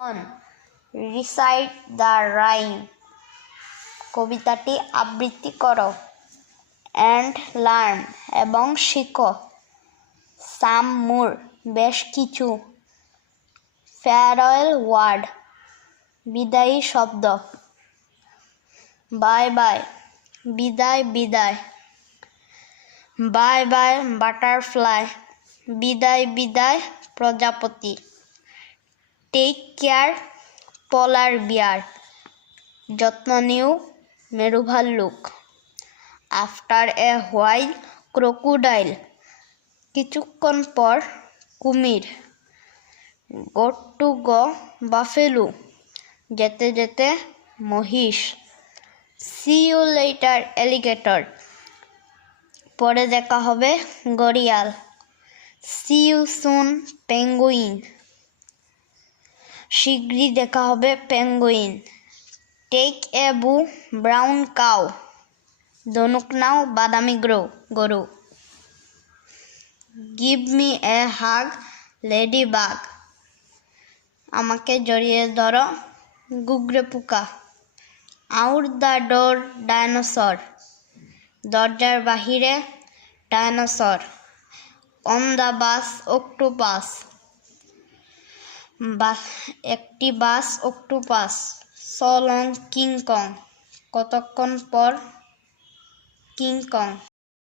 1. Recite the rhyme. কবিতাটি আবৃত্তি করো। And learn এবং শিখো। Some more বেশ কিছু। Farewell word বিদায়ী শব্দ। Bye bye বিদায় বিদায়। Bye bye butterfly বিদায় বিদায় প্রজাপতি। Take care polar bear যত্ন নিও মেরু ভাল্লুক। After a while crocodile কিছুক্ষণ পর কুমির। Go to go buffalo যেতে যেতে মহিষ। See you later alligator পরে দেখা হবে গড়িয়াল। See you soon penguin শীঘ্রই দেখা হবে penguin. Take a boo brown cow ধনুক নাও বাদামি গরু। Give me a hug ladybug আমাকে জড়িয়ে ধরো গুগরে পোকা। Out the door dinosaur দরজার বাহিরে dinosaur. On the bus octopus একটি বাস octopus. So long king kong কতক্ষণ পর কিং কং।